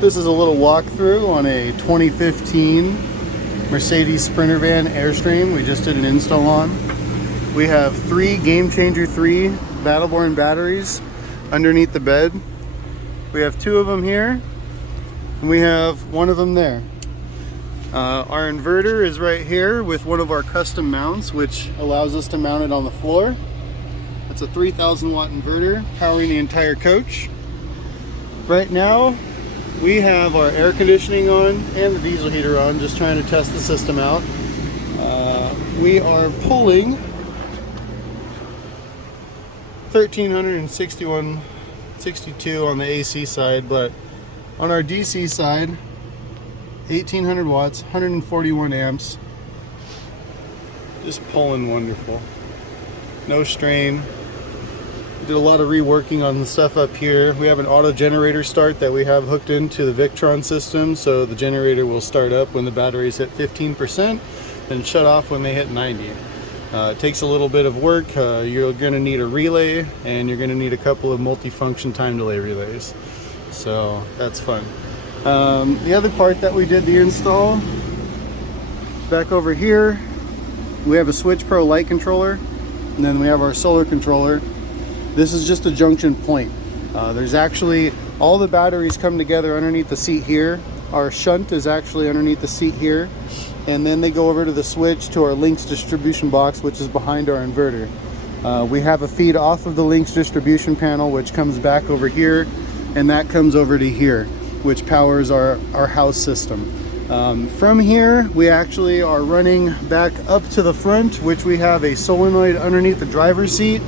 This is a little walkthrough on a 2015 Mercedes Sprinter van Airstream we just did an install on. We have 3 Game Changer 3 Battleborn batteries underneath the bed. We have 2 of them here, and we have 1 of them there. Our inverter is right here with one of our custom mounts, which allows us to mount it on the floor. It's a 3,000 watt inverter powering the entire coach. Right now, we have our air conditioning on and the diesel heater on, just trying to test the system out. We are pulling 1361.62 on the AC side, but on our DC side, 1800 watts, 141 amps. Just pulling wonderful. No strain. Did a lot of reworking on the stuff up here. We have an auto generator start that we have hooked into the Victron system, so the generator will start up when the batteries hit 15% and shut off when they hit 90. It takes a little bit of work. You're going to need a relay, and you're going to need a couple of multi-function time delay relays. So that's fun. The other part that we did the install, back over here, we have a SwitchPro light controller, and then we have our solar controller. This is just a junction point. There's actually, all the batteries come together underneath the seat here. Our shunt is actually underneath the seat here. And then they go over to the switch to our Lynx distribution box, which is behind our inverter. We have a feed off of the Lynx distribution panel, which comes back over here, and that comes over to here, which powers our house system. From here, we actually are running back up to the front, which we have a solenoid underneath the driver's seat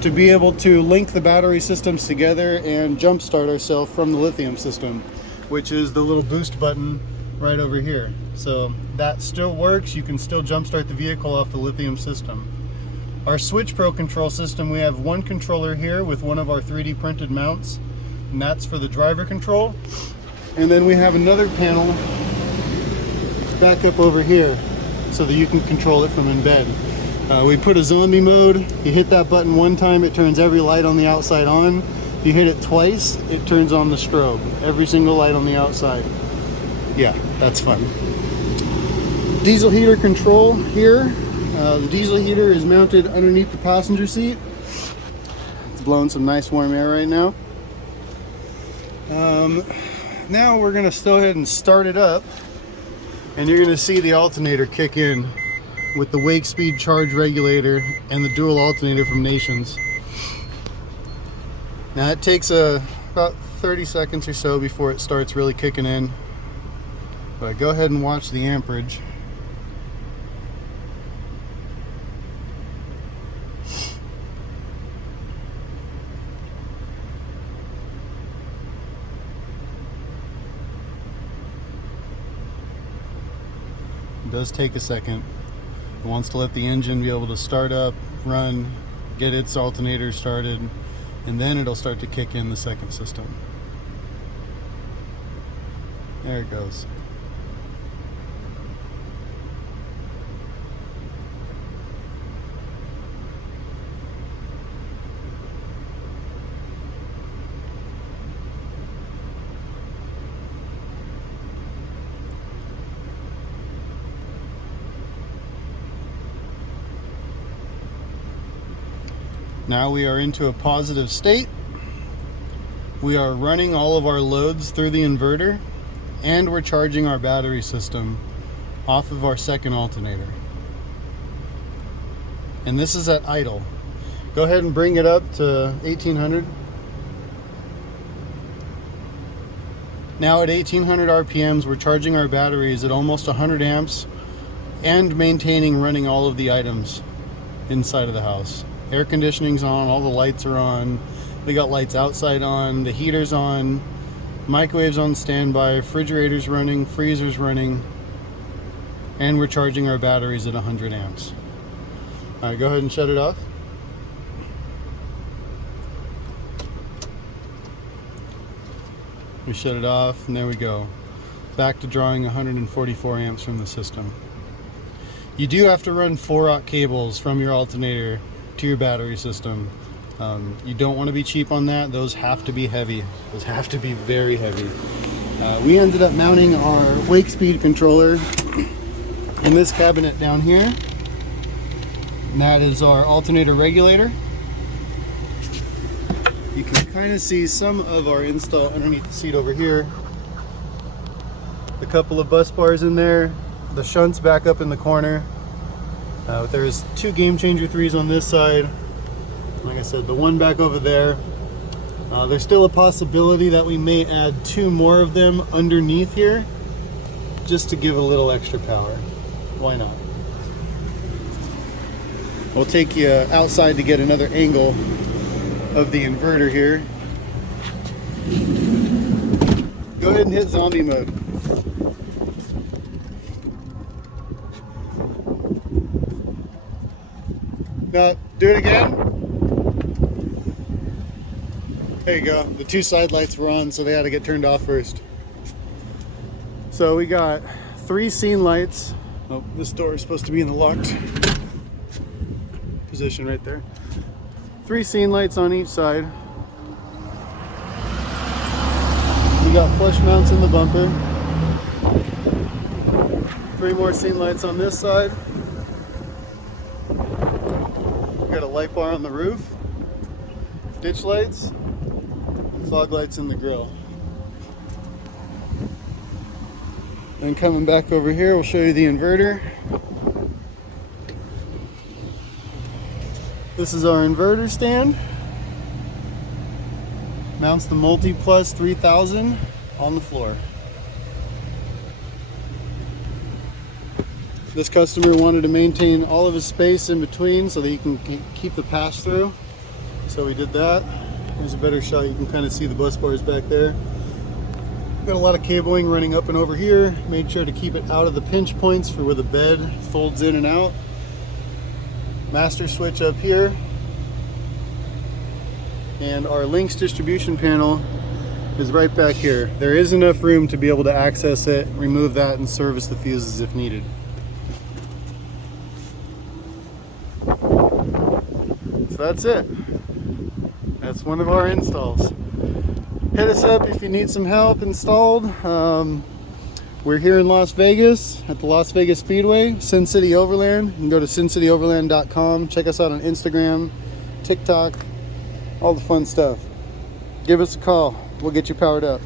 to be able to link the battery systems together and jumpstart ourselves from the lithium system, which is the little boost button right over here. So that still works. You can still jumpstart the vehicle off the lithium system. Our SwitchPro control system, we have 1 controller here with one of our 3D printed mounts, and that's for the driver control. And then we have another panel back up over here so that you can control it from in bed. We put a zombie mode. You hit that button 1 time, it turns every light on the outside on. If you hit it twice, it turns on the strobe. Every single light on the outside. Yeah, that's fun. Diesel heater control here. The diesel heater is mounted underneath the passenger seat. It's blowing some nice warm air right now. Now we're going to go ahead and start it up, and you're going to see the alternator kick in with the wakespeed charge regulator and the dual alternator from Nations. Now it takes about 30 seconds or so before it starts really kicking in, but go ahead and watch the amperage. It does take a second. It wants to let the engine be able to start up, run, get its alternator started, and then it'll start to kick in the second system. There it goes. Now we are into a positive state. We are running all of our loads through the inverter, and we're charging our battery system off of our second alternator. And this is at idle. Go ahead and bring it up to 1800. Now at 1800 RPMs, we're charging our batteries at almost 100 amps and maintaining running all of the items inside of the house. Air conditioning's on, all the lights are on, we got lights outside on, the heater's on, microwave's on standby, refrigerator's running, freezer's running, and we're charging our batteries at 100 amps. Alright, go ahead and shut it off. We shut it off, and there we go. Back to drawing 144 amps from the system. You do have to run 4-aught cables from your alternator to your battery system. You don't want to be cheap on that. Those have to be heavy. Those have to be very heavy. We ended up mounting our wakespeed controller in this cabinet down here. And that is our alternator regulator. You can kind of see some of our install underneath the seat over here. A couple of bus bars in there. The shunt's back up in the corner. There's 2 Game Changer 3s on this side. Like I said, the one back over there. There's still a possibility that we may add 2 more of them underneath here, just to give a little extra power. Why not? We'll take you outside to get another angle of the inverter here. Go ahead and hit zombie mode. Now, do it again. There you go. The 2 side lights were on, so they had to get turned off first. So we got 3 scene lights. Oh, this door is supposed to be in the locked position right there. 3 scene lights on each side. We got flush mounts in the bumper. 3 more scene lights on this side. We got a light bar on the roof. Ditch lights. Fog lights in the grill. Then coming back over here, we'll show you the inverter. This is our inverter stand. Mounts the multiplus 3000 on the floor. This customer wanted to maintain all of his space in between so that he can keep the pass through. So we did that. Here's a better shot. You can kind of see the bus bars back there. Got a lot of cabling running up and over here. Made sure to keep it out of the pinch points for where the bed folds in and out. Master switch up here. And our Lynx distribution panel is right back here. There is enough room to be able to access it, remove that, and service the fuses if needed. So that's it. That's one of our installs. Hit us up if you need some help installed. We're here in Las Vegas at the Las Vegas Speedway, Sin City Overland. You can go to sincityoverland.com. Check us out on Instagram, TikTok, all the fun stuff. Give us a call. We'll get you powered up.